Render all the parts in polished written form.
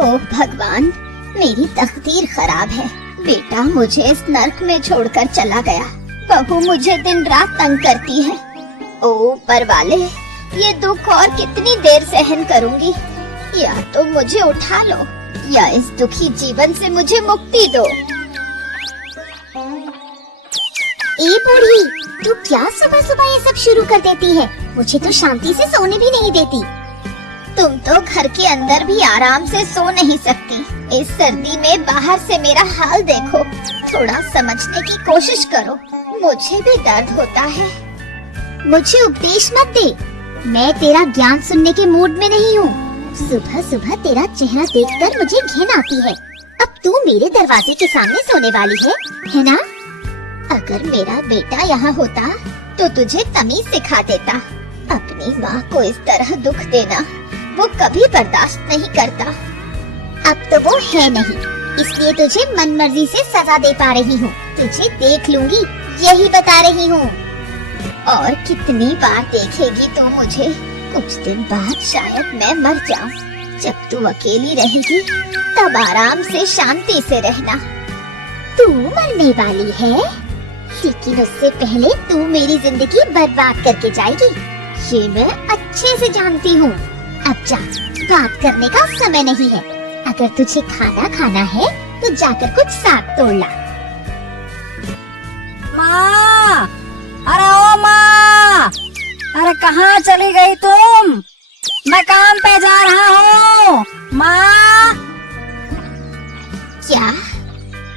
ओह भगवान, मेरी तकदीर खराब है। बेटा मुझे इस नर्क में छोड़कर चला गया। बहू मुझे दिन रात तंग करती है। ओह ऊपर वाले, ये दुख और कितनी देर सहन करूंगी। या तो मुझे उठा लो या इस दुखी जीवन से मुझे मुक्ति दो। ए बूढ़ी, तू क्या सुबह सुबह ये सब शुरू कर देती है? मुझे तो शांति से सोने भी नहीं देती। तुम तो घर के अंदर भी आराम से सो नहीं सकती। इस सर्दी में बाहर से मेरा हाल देखो। थोड़ा समझने की कोशिश करो, मुझे भी दर्द होता है। मुझे उपदेश मत दे, मैं तेरा ज्ञान सुनने के मूड में नहीं हूँ। सुबह सुबह तेरा चेहरा देखकर मुझे घिन आती है। अब तू मेरे दरवाजे के सामने सोने वाली है ना? अगर मेरा बेटा यहाँ होता तो तुझे तमीज सिखा देता। अपनी माँ को इस तरह दुख देना वो कभी बर्दाश्त नहीं करता। अब तो वो है नहीं, इसलिए तुझे मनमर्जी से सजा दे पा रही हूँ। तुझे देख लूंगी, यही बता रही हूँ। और कितनी बार देखेगी तू मुझे? कुछ दिन बाद शायद मैं मर जाऊं। जब तू अकेली रहेगी तब आराम से शांति से रहना। तू मरने वाली है, लेकिन उससे पहले तू मेरी जिंदगी बर्बाद करके जाएगी, ये मैं अच्छे से जानती हूँ। अब जा, बात करने का समय नहीं है। अगर तुझे खाना खाना है तो जाकर कुछ साग तोड़ ला। माँ, अरे ओ माँ, अरे कहाँ चली गई तुम? मैं काम पे जा रहा हूँ। माँ, क्या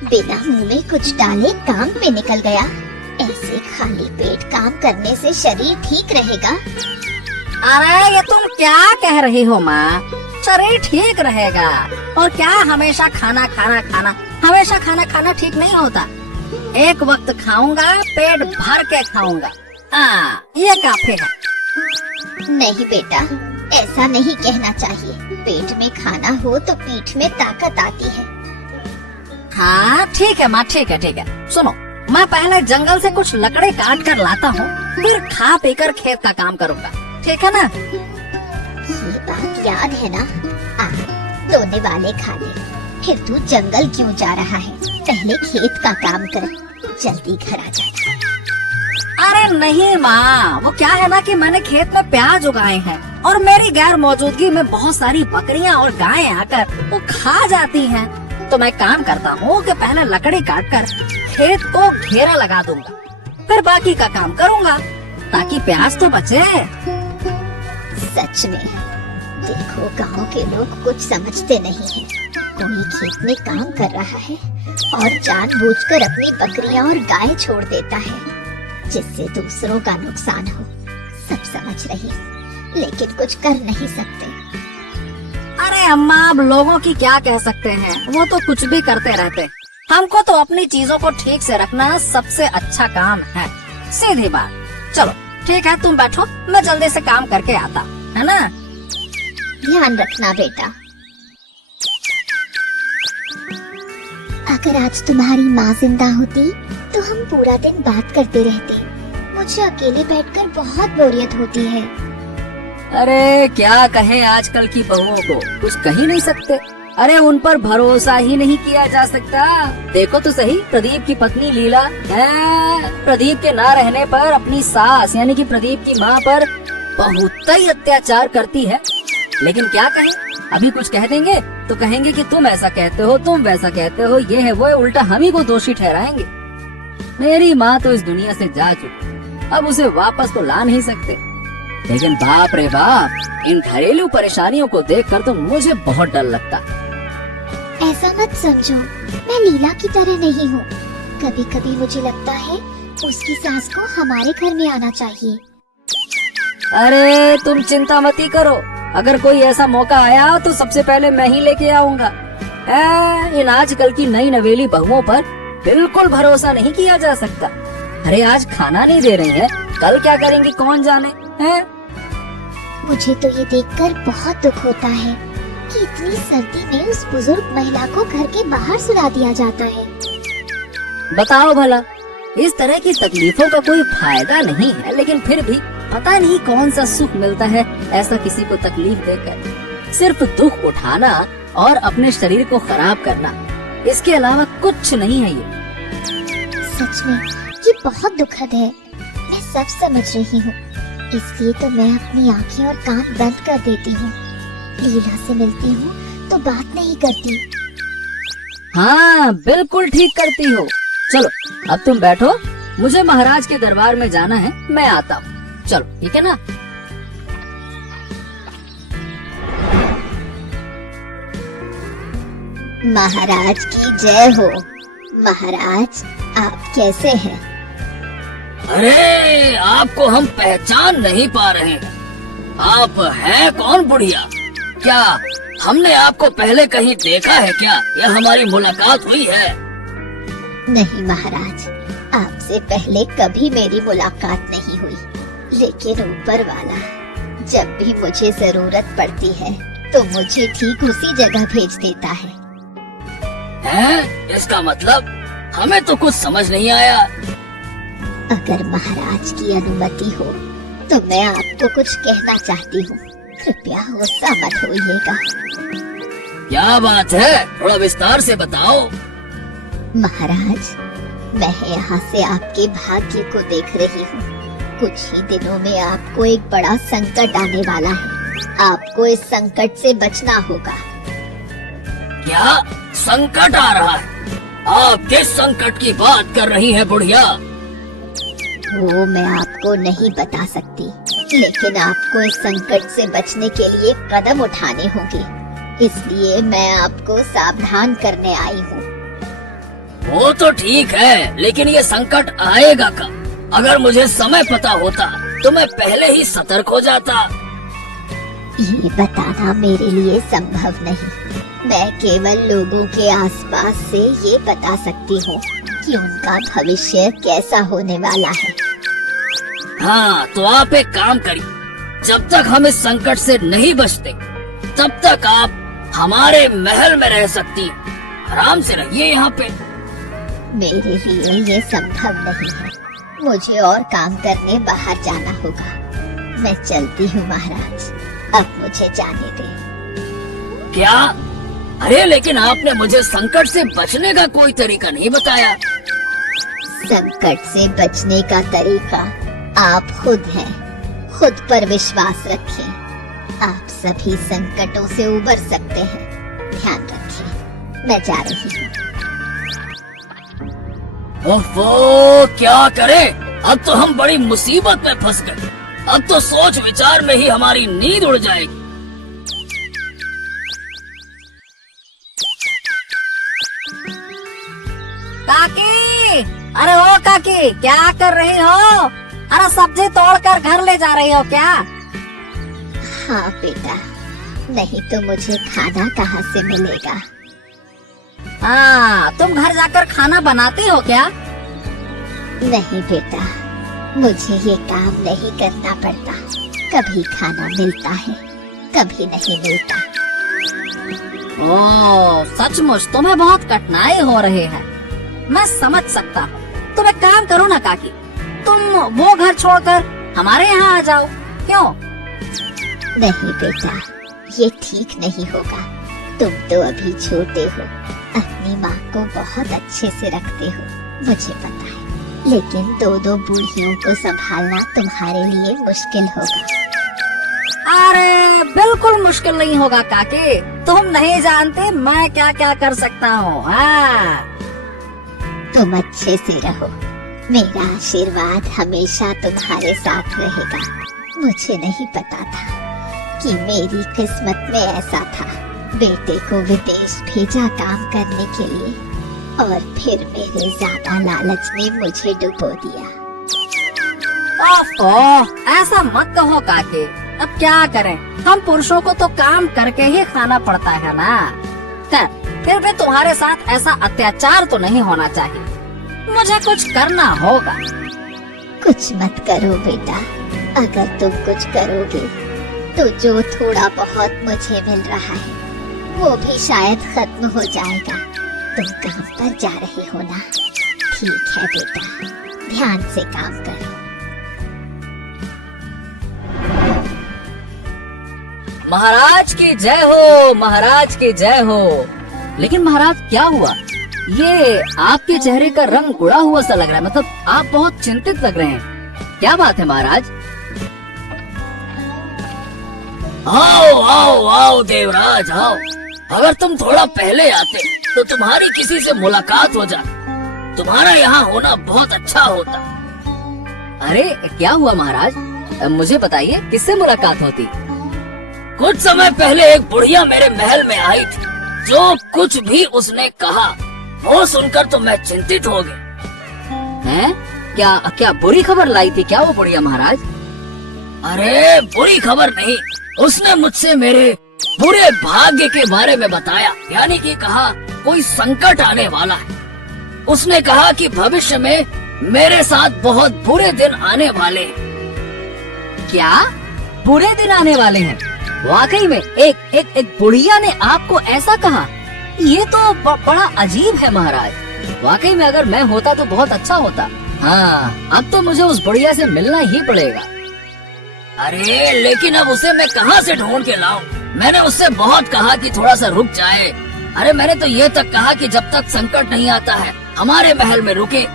बिना मुंह में कुछ डाले काम पे निकल गया? ऐसे खाली पेट काम करने से शरीर ठीक रहेगा? अरे ये तुम क्या कह रही हो माँ? शरीर ठीक रहेगा और क्या हमेशा खाना खाना? हमेशा खाना खाना ठीक नहीं होता। एक वक्त खाऊंगा, पेट भर के खाऊंगा। ये काफी है। नहीं बेटा, ऐसा नहीं कहना चाहिए। पेट में खाना हो तो पीठ में ताकत आती है। हाँ ठीक है माँ, ठीक है। सुनो, मैं पहले जंगल से कुछ लकड़ी काट कर लाता हूँ, फिर खा पी कर खेत का काम करूँगा, ठीक है ना? ये बात याद है ना? सोने वाले खा ले। फिर तू जंगल क्यों जा रहा है? पहले खेत का काम कर, जल्दी घर आ जाना। अरे नहीं माँ, वो क्या है ना कि मैंने खेत में प्याज उगाए हैं और मेरी गैर मौजूदगी में बहुत सारी बकरियाँ और गायें आकर वो खा जाती हैं। तो मैं काम करता हूँ कि पहले लकड़ी काट कर खेत को घेरा लगा दूंगा, फिर बाकी का काम करूँगा ताकि प्याज तो बचे। सच में देखो, गांव के लोग कुछ समझते नहीं हैं। कोई खेत में काम कर रहा है और जानबूझकर अपनी बकरियां और गाय छोड़ देता है, जिससे दूसरों का नुकसान हो। सब समझ रही, लेकिन कुछ कर नहीं सकते। अरे अम्मा, अब लोगों की क्या कह सकते हैं, वो तो कुछ भी करते रहते। हमको तो अपनी चीजों को ठीक से रखना सबसे अच्छा काम है। सीधी बात। चलो ठीक है, तुम बैठो, मैं जल्दी से काम करके आता, है ना? ध्यान रखना बेटा। अगर आज तुम्हारी माँ जिंदा होती तो हम पूरा दिन बात करते रहते। मुझे अकेले बैठकर बहुत बोरियत होती है। अरे क्या कहें, आजकल की बहुओं को कुछ कह ही नहीं सकते। अरे उन पर भरोसा ही नहीं किया जा सकता। देखो तो सही, प्रदीप की पत्नी लीला है, प्रदीप के ना रहने पर अपनी सास यानी कि प्रदीप की माँ पर बहुत ही अत्याचार करती है। लेकिन क्या कहें, अभी कुछ कह देंगे तो कहेंगे कि तुम ऐसा कहते हो, तुम वैसा कहते हो, ये है वो है, उल्टा हम ही को दोषी ठहराएंगे। मेरी माँ तो इस दुनिया से जा चुकी, अब उसे वापस तो ला नहीं सकते। लेकिन बाप रे बाप, इन घरेलू परेशानियों को देखकर तो मुझे बहुत डर लगता। ऐसा मत समझो, मैं लीला की तरह नहीं हूँ। कभी कभी मुझे लगता है उसकी सास को हमारे घर में आना चाहिए। अरे तुम चिंता मत ही करो, अगर कोई ऐसा मौका आया तो सबसे पहले मैं ही लेके आऊंगा। इन आजकल की नई नवेली बहुओं पर बिल्कुल भरोसा नहीं किया जा सकता। अरे आज खाना नहीं दे रही है, कल क्या करेंगी कौन जाने है? मुझे तो ये देखकर बहुत दुख होता है कि इतनी सर्दी में उस बुजुर्ग महिला को घर के बाहर सुला दिया जाता है। बताओ भला, इस तरह की तकलीफों का कोई फायदा नहीं है, लेकिन फिर भी पता नहीं कौन सा सुख मिलता है ऐसा किसी को तकलीफ देकर। सिर्फ दुख उठाना और अपने शरीर को खराब करना, इसके अलावा कुछ नहीं है ये। सच में ये बहुत दुखद है, मैं सब समझ रही हूँ। इसलिए तो मैं अपनी आँखें और कान बंद कर देती हूँ। लीला से मिलती हूँ तो बात नहीं करती। हाँ, बिल्कुल ठीक करती हो। चलो अब तुम बैठो, मुझे महाराज के दरबार में जाना है, मैं आता हूँ। चलो ठीक है ना। महाराज की जय हो। महाराज, आप कैसे हैं? अरे, आपको हम पहचान नहीं पा रहे हैं। आप हैं कौन बुढ़िया? क्या हमने आपको पहले कहीं देखा है क्या, या हमारी मुलाकात हुई है? नहीं महाराज, आपसे पहले कभी मेरी मुलाकात नहीं हुई, लेकिन ऊपर वाला जब भी मुझे जरूरत पड़ती है तो मुझे ठीक उसी जगह भेज देता है। हैं? इसका मतलब हमें तो कुछ समझ नहीं आया। अगर महाराज की अनुमति हो तो मैं आपको कुछ कहना चाहती हूँ, कृपया गुस्सा मत होइएगा। क्या बात है, थोड़ा विस्तार से बताओ। महाराज, मैं यहाँ से आपके भाग्य को देख रही हूँ। कुछ ही दिनों में आपको एक बड़ा संकट आने वाला है। आपको इस संकट से बचना होगा। क्या संकट आ रहा है? आप किस संकट की बात कर रही हैं बुढ़िया? वो मैं आपको नहीं बता सकती, लेकिन आपको इस संकट से बचने के लिए कदम उठाने होंगे। इसलिए मैं आपको सावधान करने आई हूँ। वो तो ठीक है, लेकिन ये संकट आएगा कब? अगर मुझे समय पता होता तो मैं पहले ही सतर्क हो जाता। ये बताना मेरे लिए संभव नहीं। मैं केवल लोगों के आसपास से ये बता सकती हूँ कि उनका भविष्य कैसा होने वाला है। हाँ, तो आप एक काम करिए, जब तक हम इस संकट से नहीं बचते तब तक आप हमारे महल में रह सकती हैं। आराम से रहिए यहाँ पे। मेरे लिए ये संभव नहीं है, मुझे और काम करने बाहर जाना होगा। मैं चलती हूँ महाराज, अब मुझे जाने दें। क्या? अरे लेकिन आपने मुझे संकट से बचने का कोई तरीका नहीं बताया। संकट से बचने का तरीका आप खुद हैं। खुद पर विश्वास रखें। आप सभी संकटों से उबर सकते हैं। ध्यान रखें। मैं जा रही हूँ। ओफो, क्या करें? अब तो हम बड़ी मुसीबत में फंस गए। अब तो सोच विचार में ही हमारी नींद उड़ जाएगी। काकी, अरे ओ काकी, क्या कर रही हो? अरे सब्जी तोड़कर घर ले जा रही हो क्या? हाँ बेटा, नहीं तो मुझे खाना कहाँ से मिलेगा? हाँ, तुम घर जाकर खाना बनाती हो क्या? नहीं बेटा, मुझे ये काम नहीं करना पड़ता। कभी खाना मिलता है, कभी नहीं मिलता। ओह, सचमुच तुम्हें बहुत कठिनाई हो रही है। मैं समझ सकता हूँ। तुम एक काम करो ना काकी, तुम वो घर छोड़कर हमारे यहाँ आ जाओ। क्यों? नहीं बेटा, ये ठीक नहीं होगा। तुम तो अभी छोटे हो, अपनी माँ को बहुत अच्छे से रखते हो, मुझे पता है। लेकिन दो दो बूढ़ियों को संभालना तुम्हारे लिए मुश्किल होगा। अरे बिल्कुल मुश्किल नहीं होगा काकी, तुम नहीं जानते मैं क्या क्या कर सकता हूँ। हाँ, तुम अच्छे से रहो। मेरा आशीर्वाद हमेशा तुम्हारे साथ रहेगा। मुझे नहीं पता था कि मेरी किस्मत में ऐसा था। बेटे को विदेश भेजा काम करने के लिए, और फिर मेरे ज्यादा लालच ने मुझे डुबो दिया। ओह, ऐसा मत कहो काकी। अब क्या करें, हम पुरुषों को तो काम करके ही खाना पड़ता है ना। फिर भी तुम्हारे साथ ऐसा अत्याचार तो नहीं होना चाहिए। मुझे कुछ करना होगा। कुछ मत करो बेटा। अगर तुम कुछ करोगे तो जो थोड़ा बहुत मुझे मिल रहा है वो भी शायद खत्म हो जाएगा। तुम काम पर जा रहे हो ना? ठीक है बेटा, ध्यान से काम करो। महाराज की जय हो, महाराज की जय हो। लेकिन महाराज क्या हुआ? ये आपके चेहरे का रंग उड़ा हुआ सा लग रहा है, मतलब आप बहुत चिंतित लग रहे हैं। क्या बात है महाराज? आओ आओ आओ देवराज आओ। अगर तुम थोड़ा पहले आते तो तुम्हारी किसी से मुलाकात हो जाती। तुम्हारा यहाँ होना बहुत अच्छा होता। अरे क्या हुआ महाराज? मुझे बताइए, किससे मुलाकात होती? कुछ समय पहले एक बुढ़िया मेरे महल में आई थी। जो कुछ भी उसने कहा वो सुनकर तो मैं चिंतित हो गया। हैं? क्या क्या बुरी खबर लाई थी क्या वो बुढ़िया महाराज? अरे बुरी खबर नहीं, उसने मुझसे मेरे बुरे भाग्य के बारे में बताया। यानी कि कहा कोई संकट आने वाला है। उसने कहा कि भविष्य में मेरे साथ बहुत बुरे दिन आने वाले हैं। क्या बुरे दिन आने वाले हैं? वाकई में एक बुढ़िया ने आपको ऐसा कहा? ये तो बड़ा अजीब है महाराज। वाकई में अगर मैं होता तो बहुत अच्छा होता। हाँ, अब तो मुझे उस बुढ़िया से मिलना ही पड़ेगा। अरे लेकिन अब उसे मैं कहाँ से ढूंढ के लाऊं? मैंने उससे बहुत कहा कि थोड़ा सा रुक जाए। अरे मैंने तो ये तक कहा कि जब तक संकट नहीं आता है हमारे महल में रुके।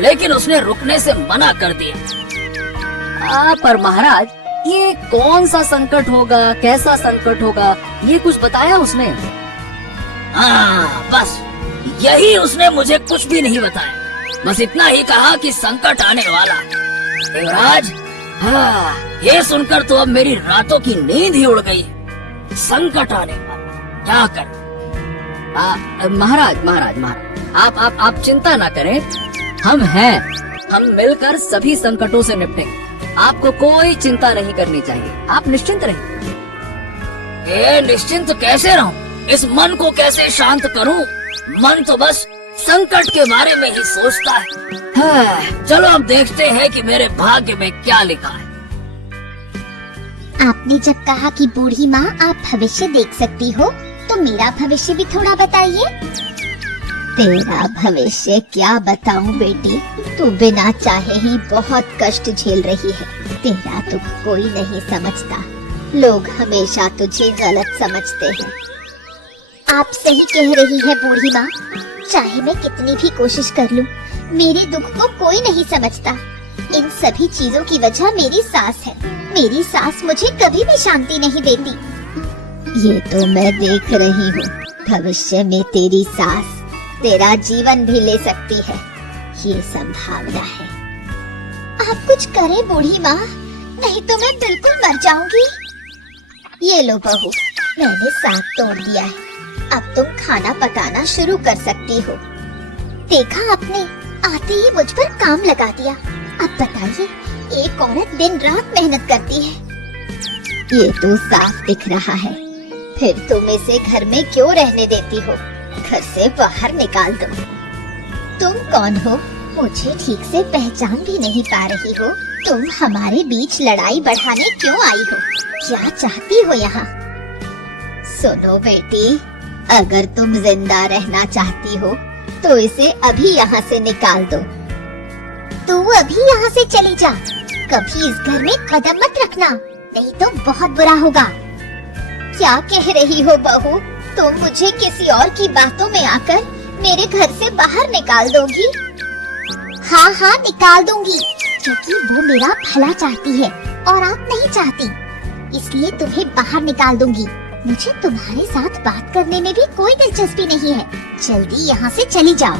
लेकिन उसने रुकने से मना कर दिया। पर महाराज, ये कौन सा संकट होगा, कैसा संकट होगा, ये कुछ बताया उसने? हाँ, बस यही उसने मुझे कुछ भी नहीं बताया। बस इतना ही कहा कि संकट आने वाला है। देवराज, हाँ, ये सुनकर तो अब मेरी रातों की नींद ही उड़ गई है। संकट आने वाला, क्या कर? महाराज महाराज महाराज, आप चिंता ना करें। हम हैं, हम मिलकर सभी संकटों से निपटेंगे। आपको कोई चिंता नहीं करनी चाहिए, आप निश्चिंत रहिए। निश्चिंत कैसे रहूं? इस मन को कैसे शांत करूं? मन तो बस संकट के बारे में ही सोचता है। हाँ, चलो अब देखते हैं कि मेरे भाग्य में क्या लिखा है। आपने जब कहा कि बूढ़ी माँ आप भविष्य देख सकती हो, तो मेरा भविष्य भी थोड़ा बताइए। तेरा भविष्य क्या बताऊं बेटी, तू बिना चाहे ही बहुत कष्ट झेल रही है। तेरा दुख कोई नहीं समझता। लोग हमेशा तुझे गलत समझते हैं। आप सही कह रही है बूढ़ी माँ। चाहे मैं कितनी भी कोशिश कर लूं, मेरे दुख को कोई नहीं समझता। इन सभी चीजों की वजह मेरी सास है। मेरी सास मुझे कभी भी शांति नहीं देती। ये तो मैं देख रही हूँ। भविष्य में तेरी सास तेरा जीवन भी ले सकती है, ये संभावना है। आप कुछ करें बूढ़ी माँ, नहीं तो मैं बिल्कुल मर जाऊंगी। ये लो बहू, मैंने साग तोड़ दिया है। अब तुम खाना पकाना शुरू कर सकती हो। देखा आपने, आते ही मुझ पर काम लगा दिया। अब बताइए, एक औरत दिन रात मेहनत करती है। ये तो साफ दिख रहा है। फिर तुम इसे घर में क्यों रहने देती हो? घर से बाहर निकाल दो। तुम कौन हो? मुझे ठीक से पहचान भी नहीं पा रही हो। तुम हमारे बीच लड़ाई बढ़ाने क्यों आई हो? क्या चाहती हो यहाँ? सुनो बेटी, अगर तुम जिंदा रहना चाहती हो तो इसे अभी यहाँ से निकाल दो। तू अभी यहाँ से चली जा। कभी इस घर में कदम मत रखना, नहीं तो बहुत बुरा होगा। क्या कह रही हो बहू? तुम मुझे किसी और की बातों में आकर मेरे घर से बाहर निकाल दोगी? हाँ हाँ, निकाल दूंगी, क्योंकि वो मेरा भला चाहती है और आप नहीं चाहती। इसलिए तुम्हें बाहर निकाल दूंगी। मुझे तुम्हारे साथ बात करने में भी कोई दिलचस्पी नहीं है। जल्दी यहाँ से चली जाओ।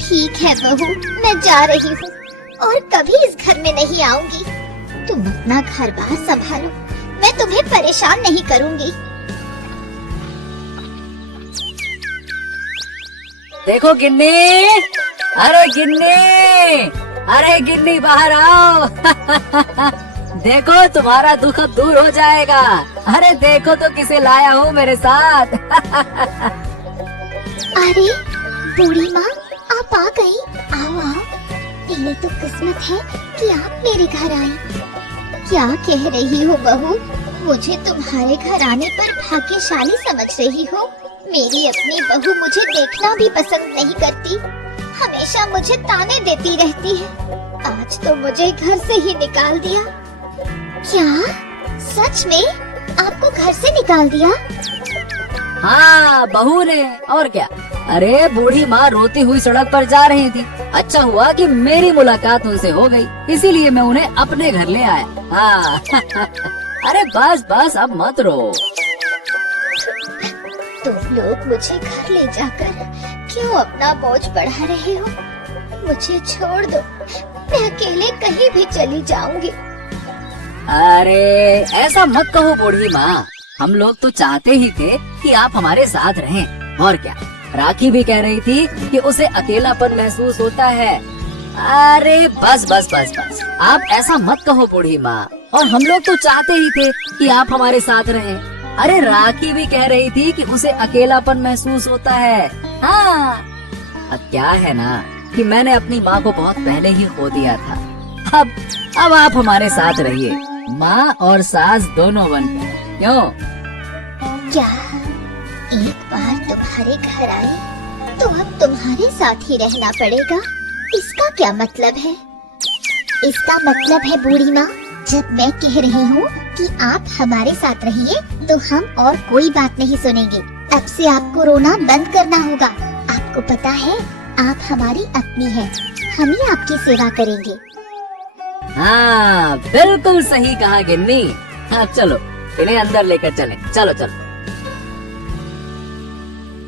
ठीक है बहू, मैं जा रही हूँ और कभी इस घर में नहीं आऊंगी। तुम अपना घर बार संभालो, मैं तुम्हें परेशान नहीं करूंगी। देखो गिन्नी, अरे गिन्नी, अरे गिन्नी बाहर आओ। देखो तुम्हारा दुख अब दूर हो जाएगा। अरे देखो तो किसे लाया हूँ मेरे साथ। अरे बूढ़ी माँ, आप आ गई। आओ आओ, मेरी तो किस्मत है कि आप मेरे घर आई। क्या कह रही हो बहू? मुझे तुम्हारे घर आने पर भाग्यशाली समझ रही हो? मेरी अपनी बहू मुझे देखना भी पसंद नहीं करती, हमेशा मुझे ताने देती रहती है। आज तो मुझे घर से ही निकाल दिया। क्या सच में आपको घर से निकाल दिया? हाँ, बहू ने, और क्या। अरे बूढ़ी माँ रोती हुई सड़क पर जा रही थी। अच्छा हुआ कि मेरी मुलाकात उनसे हो गई, इसीलिए मैं उन्हें अपने घर ले आया। हाँ अरे बस बस, अब मत रो। तुम लोग मुझे घर ले जाकर क्यों अपना बोझ बढ़ा रहे हो? मुझे छोड़ दो, मैं अकेले कहीं भी चली जाऊंगी। अरे ऐसा मत कहो बूढ़ी माँ, हम लोग तो चाहते ही थे कि आप हमारे साथ रहें, और क्या। राखी भी कह रही थी कि उसे अकेलापन महसूस होता है। अरे बस बस बस बस, आप ऐसा मत कहो बूढ़ी माँ, और हम लोग तो चाहते ही थे कि आप हमारे साथ रहें। अरे राखी भी कह रही थी कि उसे अकेलापन महसूस होता है। हाँ, अब क्या है ना कि मैंने अपनी माँ को बहुत पहले ही खो दिया था। अब आप हमारे साथ रहिए, माँ और सास दोनों बनकर। क्यों? क्या एक बार तुम्हारे घर आई तो अब तुम्हारे साथ ही रहना पड़ेगा? इसका क्या मतलब है? इसका मतलब है बूढ़ी माँ, जब मैं कह रही हूँ कि आप हमारे साथ रहिए तो हम और कोई बात नहीं सुनेंगे। अब से आपको रोना बंद करना होगा। आपको पता है आप हमारी अपनी हैं, हम ही आपकी सेवा करेंगे। हाँ, बिल्कुल सही कहा गिन्नी। हाँ चलो, इन्हें अंदर लेकर चलें। चलो चलो।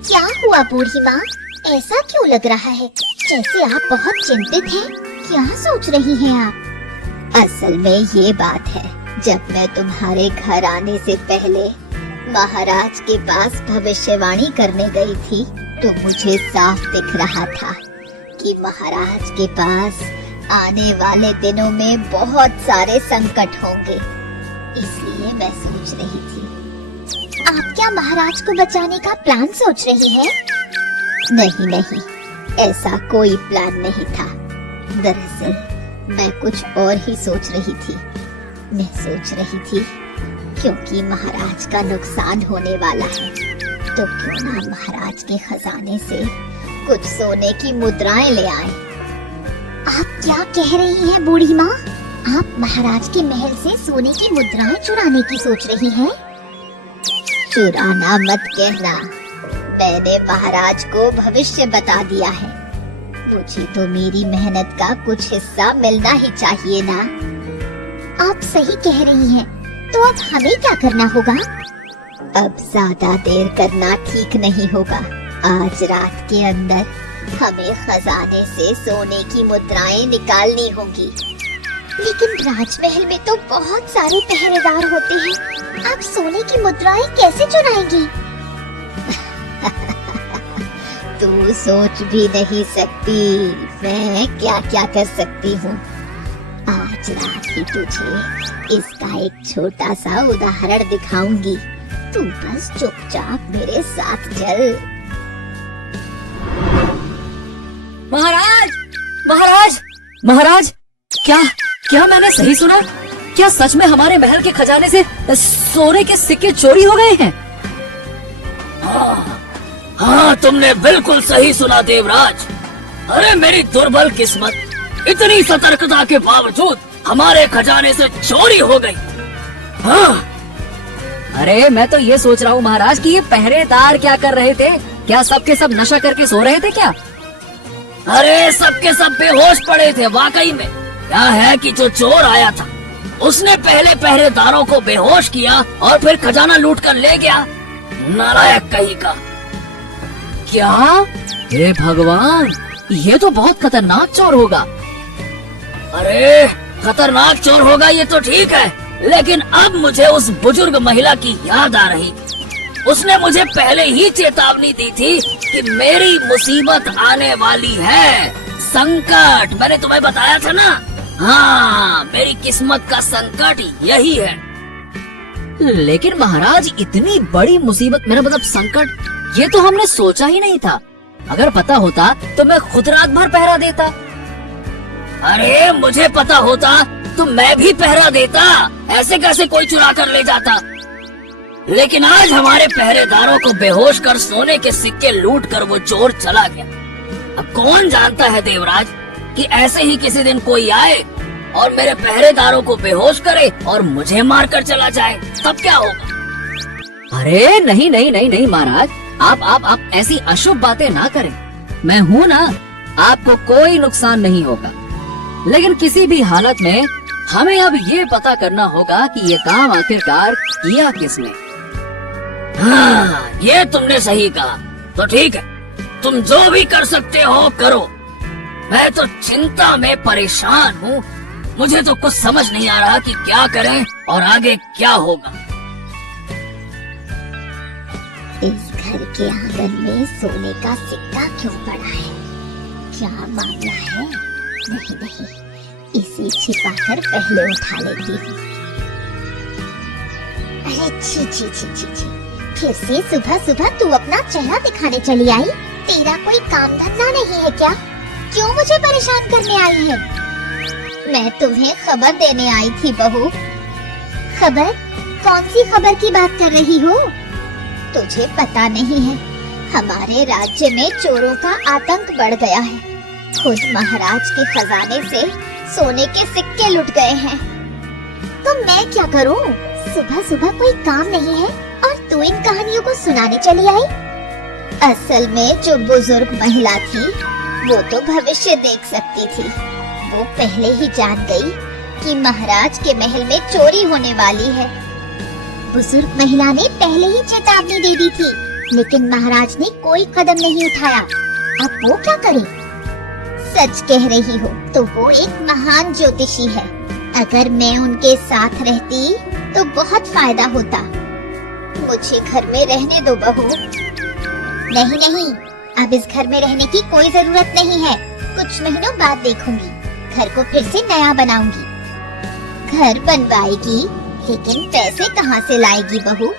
क्या हुआ बूढ़ी माँ, ऐसा क्यों लग रहा है जैसे आप बहुत चिंतित हैं? क्या सोच रही हैं आप? असल में ये बात है, जब मैं तुम्हारे घर आने से पहले महाराज के पास भविष्यवाणी करने गई थी तो मुझे साफ दिख रहा था कि महाराज के पास आने वाले दिनों में बहुत सारे संकट होंगे। इसलिए मैं सोच रही थी। आप क्या महाराज को बचाने का प्लान सोच रही हैं? नहीं नहीं, ऐसा कोई प्लान नहीं था। दरअसल मैं कुछ और ही सोच रही थी। मैं सोच रही थी क्योंकि महाराज का नुकसान होने वाला है तो क्यों ना महाराज के खजाने से कुछ सोने की मुद्राएं ले आए। आप क्या कह रही हैं बूढ़ी माँ? आप महाराज के महल से सोने की मुद्राएं चुराने की सोच रही हैं? चुराना मत कहना, मैंने महाराज को भविष्य बता दिया है। मुझे तो मेरी मेहनत का कुछ हिस्सा मिलना ही चाहिए ना। आप सही कह रही हैं, तो अब हमें क्या करना होगा? अब ज्यादा देर करना ठीक नहीं होगा। आज रात के अंदर हमें खजाने से सोने की मुद्राएं निकालनी होंगी। लेकिन राजमहल में तो बहुत सारे पहरेदार होते हैं, आप सोने की मुद्राएं कैसे चुराएंगी? तू सोच भी नहीं सकती मैं क्या क्या कर सकती हूँ। आज रात ही तुझे इसका एक छोटा सा उदाहरण दिखाऊंगी। तू बस चुपचाप मेरे साथ चल। महाराज, महाराज, महाराज, क्या क्या मैंने सही सुना? क्या सच में हमारे महल के खजाने से सोने के सिक्के चोरी हो गए हैं? हाँ, तुमने बिल्कुल सही सुना देवराज। अरे मेरी दुर्बल किस्मत, इतनी सतर्कता के बावजूद हमारे खजाने से चोरी हो गई। हाँ। अरे मैं तो ये सोच रहा हूँ महाराज कि ये पहरेदार क्या कर रहे थे? क्या सबके सब नशा करके सो रहे थे क्या? अरे सबके सब बेहोश पड़े थे। वाकई में क्या है कि जो चोर आया था उसने पहले पहरेदारों को बेहोश किया और फिर खजाना लूट कर ले गया। नालायक कहीं का। क्या? हे भगवान, ये तो बहुत खतरनाक चोर होगा। अरे खतरनाक चोर होगा ये तो ठीक है, लेकिन अब मुझे उस बुजुर्ग महिला की याद आ रही। उसने मुझे पहले ही चेतावनी दी थी कि मेरी मुसीबत आने वाली है। संकट, मैंने तुम्हें बताया था ना। हाँ, मेरी किस्मत का संकट यही है। लेकिन महाराज, इतनी बड़ी मुसीबत, मेरा मतलब संकट, ये तो हमने सोचा ही नहीं था। अगर पता होता तो मैं खुद रात भर पहरा देता। अरे मुझे पता होता तो मैं भी पहरा देता। ऐसे कैसे कोई चुरा कर ले जाता? लेकिन आज हमारे पहरेदारों को बेहोश कर सोने के सिक्के लूट कर वो चोर चला गया। अब कौन जानता है देवराज कि ऐसे ही किसी दिन कोई आए और मेरे पहरेदारों को बेहोश करे और मुझे मारकर चला जाए, तब क्या होगा? अरे नहीं नहीं नहीं नहीं महाराज, आप ऐसी अशुभ बातें ना करें। मैं हूँ ना, आपको कोई नुकसान नहीं होगा। लेकिन किसी भी हालत में हमें अब ये पता करना होगा कि ये काम आखिरकार किया किसने। हाँ, ये तुमने सही कहा। तो ठीक है, तुम जो भी कर सकते हो करो। मैं तो चिंता में परेशान हूँ। मुझे तो कुछ समझ नहीं आ रहा कि क्या करें और आगे क्या होगा। इस घर के आंगन में सोने का सिक्का क्यों पड़ा है? क्या मामला है? नहीं नहीं, इसे छिपाकर पहले उठा लेती हूँ। अरे छी छी छी छी छी, फिर से सुबह सुबह तू अपना चेहरा दिखाने चली आई? तेरा कोई काम धंधा नहीं है क्या? क्यों मुझे परेशान करने आई है? मैं तुम्हें खबर देने आई थी बहू। खबर? कौन सी खबर की बात कर रही हो? तुझे पता नहीं है, हमारे राज्य में चोरों का आतंक बढ़ गया है। खुद महाराज के खजाने से सोने के सिक्के लुट गए हैं। तो मैं क्या करूं? सुबह सुबह कोई काम नहीं है और तू इन कहानियों को सुनाने चली आई? असल में जो बुजुर्ग महिला थी वो तो भविष्य देख सकती थी। वो पहले ही जान गई कि महाराज के महल में चोरी होने वाली है। बुजुर्ग महिला ने पहले ही चेतावनी दे दी थी, लेकिन महाराज ने कोई कदम नहीं उठाया। अब वो क्या करे? सच कह रही हो तो वो एक महान ज्योतिषी है। अगर मैं उनके साथ रहती तो बहुत फायदा होता। मुझे घर में रहने दो बहू। नहीं नहीं, अब इस घर में रहने की कोई जरूरत नहीं है। कुछ महीनों बाद देखूंगी, घर को फिर से नया बनाऊंगी। घर बनवाएगी, लेकिन पैसे कहाँ से लाएगी बहू?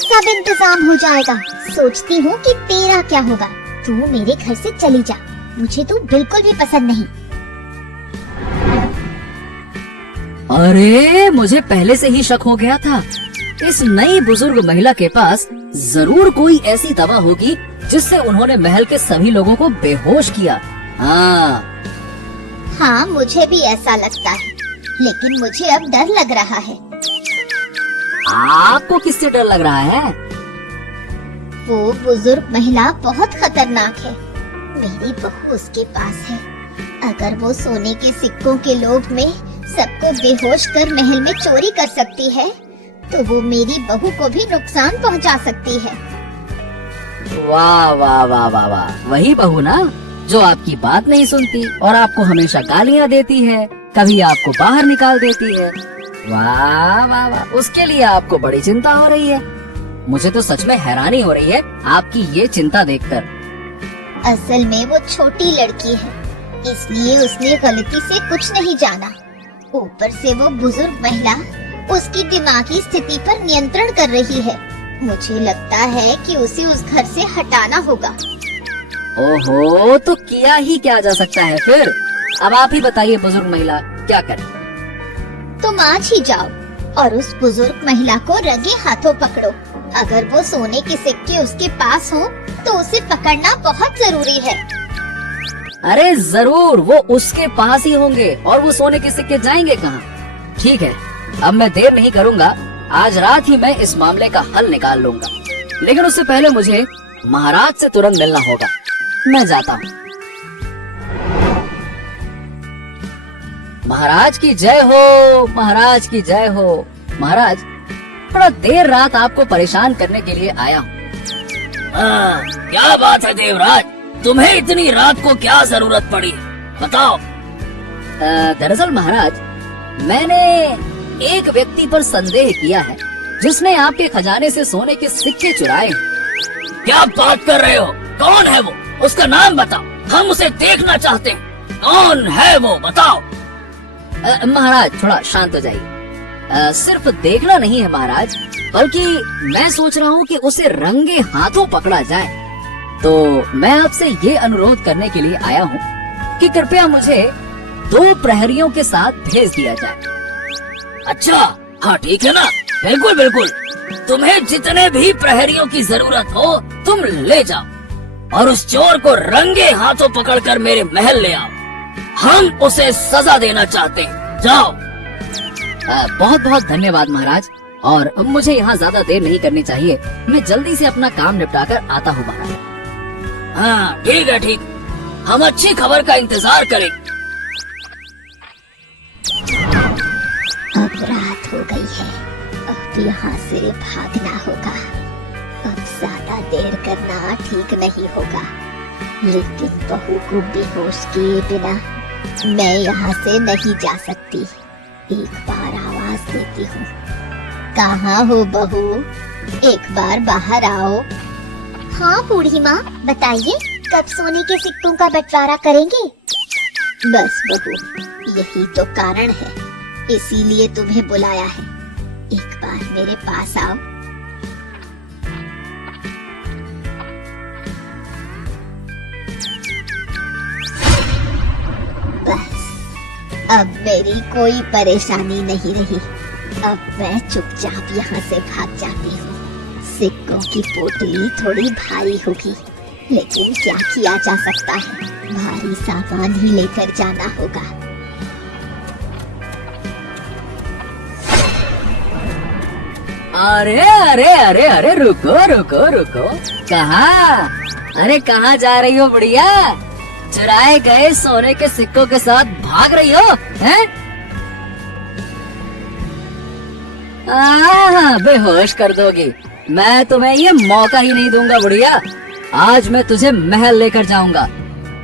सब इंतजाम हो जाएगा। सोचती हूँ कि तेरा क्या होगा। तू मेरे घर से चली जा, मुझे तू बिल्कुल भी पसंद नहीं। अरे मुझे पहले से ही शक हो गया था। इस नई बुजुर्ग महिला के पास जरूर कोई ऐसी दवा होगी जिससे उन्होंने महल के सभी लोगों को बेहोश किया। हाँ, मुझे भी ऐसा लगता है, लेकिन मुझे अब डर लग रहा है। आपको किससे डर लग रहा है? वो बुजुर्ग महिला बहुत खतरनाक है। मेरी बहू उसके पास है। अगर वो सोने के सिक्कों के लोभ में सबको बेहोश कर महल में चोरी कर सकती है, तो वो मेरी बहू को भी नुकसान पहुंचा सकती है। वाह वाह वाह वाह वाह, वही बहू ना जो आपकी बात नहीं सुनती और आपको हमेशा गालियाँ देती है, कभी आपको बाहर निकाल देती है। वाह वाह वाह, उसके लिए आपको बड़ी चिंता हो रही है। मुझे तो सच में हैरानी हो रही है आपकी ये चिंता देखकर। असल में वो छोटी लड़की है, इसलिए उसने गलती से कुछ नहीं जाना। ऊपर से वो बुजुर्ग महिला उसकी दिमागी स्थिति पर नियंत्रण कर रही है। मुझे लगता है कि उसे उस घर से हटाना होगा। ओहो, तो किया ही क्या जा सकता है फिर? अब आप ही बताइए बुजुर्ग महिला, क्या करें? तुम आज ही जाओ और उस बुजुर्ग महिला को रंगे हाथों पकड़ो। अगर वो सोने के सिक्के उसके पास हो तो उसे पकड़ना बहुत जरूरी है। अरे जरूर, वो उसके पास ही होंगे और वो सोने के सिक्के जाएंगे कहाँ? ठीक है, अब मैं देर नहीं करूँगा। आज रात ही मैं इस मामले का हल निकाल लूंगा, लेकिन उससे पहले मुझे महाराज से तुरंत मिलना होगा। मैं जाता हूँ। महाराज की जय हो, महाराज की जय हो। महाराज, थोड़ा देर रात आपको परेशान करने के लिए आया हूँ। क्या बात है देवराज, तुम्हें इतनी रात को क्या जरूरत पड़ी, बताओ। दरअसल महाराज, मैंने एक व्यक्ति पर संदेह किया है जिसने आपके खजाने से सोने के सिक्के चुराए हैं। क्या बात कर रहे हो? कौन है वो? उसका नाम बताओ, हम उसे देखना चाहते हैं। कौन है वो, बताओ। महाराज थोड़ा शांत हो जाइए। सिर्फ देखना नहीं है महाराज, बल्कि मैं सोच रहा हूँ कि उसे रंगे हाथों पकड़ा जाए। तो मैं आपसे ये अनुरोध करने के लिए आया हूँ कि कृपया मुझे 2 प्रहरियों के साथ भेज दिया जाए। अच्छा, हाँ ठीक है ना, बिल्कुल बिल्कुल। तुम्हें जितने भी प्रहरियों की जरूरत हो तुम ले जाओ और उस चोर को रंगे हाथों पकड़कर मेरे महल ले आओ। हम उसे सजा देना चाहते हैं। जाओ। बहुत बहुत धन्यवाद महाराज, और अब मुझे यहाँ ज्यादा देर नहीं करनी चाहिए। मैं जल्दी से अपना काम निपटाकर आता हूँ महाराज। हाँ ठीक है, ठीक। हम अच्छी खबर का इंतजार करें। अब रात हो गई है, अब यहाँ से भागना होगा। अब ज्यादा देर करना ठीक नहीं होगा, लेकिन बहू को बेहोश किए बिना मैं यहाँ से नहीं जा सकती। एक बार आवाज देती हूँ। कहाँ हो बहू, एक बार बाहर आओ। हाँ बूढ़ी माँ, बताइए कब सोने के सिक्कों का बंटवारा करेंगे? बस बहू, यही तो कारण है, इसीलिए तुम्हें बुलाया है। एक बार मेरे पास आओ। बस अब मेरी कोई परेशानी नहीं रही। अब मैं चुपचाप यहाँ से भाग जाती हूँ। सिक्कों की पोटली थोड़ी भारी होगी, लेकिन क्या किया जा सकता है, भारी सामान ही लेकर जाना होगा। अरे अरे अरे अरे, रुको रुको रुको, कहाँ? अरे कहाँ जा रही हो बुढ़िया? चुराए गए सोने के सिक्कों के साथ भाग रही हो, हैं? बेहोश कर दोगी। मैं तुम्हें ये मौका ही नहीं दूंगा बुढ़िया। आज मैं तुझे महल लेकर जाऊंगा।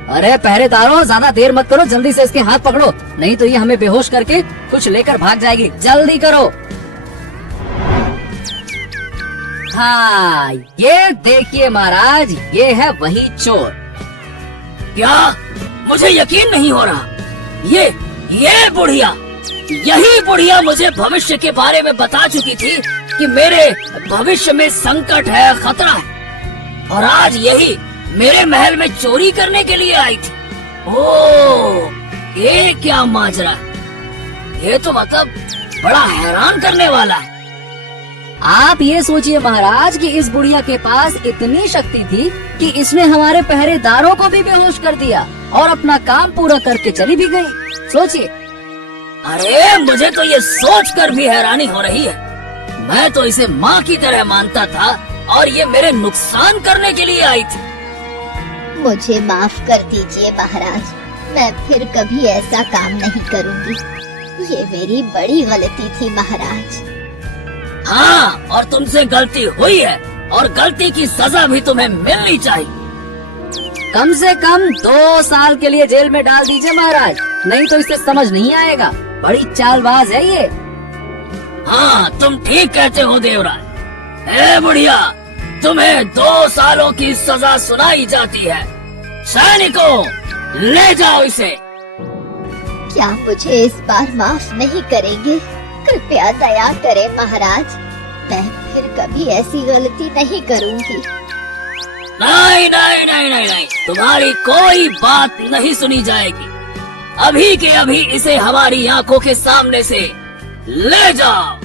अरे पहरेदारों, ज्यादा देर मत करो, जल्दी से इसके हाथ पकड़ो, नहीं तो ये हमें बेहोश करके कुछ लेकर भाग जाएगी। जल्दी करो। हाँ, ये देखिए महाराज, ये है वही चोर। क्या? मुझे यकीन नहीं हो रहा। ये बुढ़िया, यही बुढ़िया मुझे भविष्य के बारे में बता चुकी थी कि मेरे भविष्य में संकट है, खतरा है, और आज यही मेरे महल में चोरी करने के लिए आई थी। ओह, ये क्या माजरा है? ये तो मतलब बड़ा हैरान करने वाला है। आप ये सोचिए महाराज कि इस बुढ़िया के पास इतनी शक्ति थी कि इसने हमारे पहरेदारों को भी बेहोश कर दिया और अपना काम पूरा करके चली भी गई। सोचिए। अरे मुझे तो ये सोचकर भी हैरानी हो रही है। मैं तो इसे माँ की तरह मानता था और ये मेरे नुकसान करने के लिए आई थी। मुझे माफ कर दीजिए महाराज, मैं फिर कभी ऐसा काम नहीं करूंगी। ये मेरी बड़ी गलती थी महाराज। हाँ, और तुमसे गलती हुई है और गलती की सजा भी तुम्हें मिलनी चाहिए। कम से कम 2 साल के लिए जेल में डाल दीजिए महाराज, नहीं तो इसे समझ नहीं आएगा। बड़ी चालबाज है ये। हाँ, तुम ठीक कहते हो देवराज। ए बुढ़िया, तुम्हें 2 सालों की सजा सुनाई जाती है। सैनिकों, ले जाओ इसे। क्या मुझे इस बार माफ नहीं करेंगे? कृपया दया करें महाराज, मैं फिर कभी ऐसी गलती नहीं करूंगी। नहीं नहीं नहीं नहीं नहीं, तुम्हारी कोई बात नहीं सुनी जाएगी। अभी के अभी इसे हमारी आंखों के सामने से ले जाओ।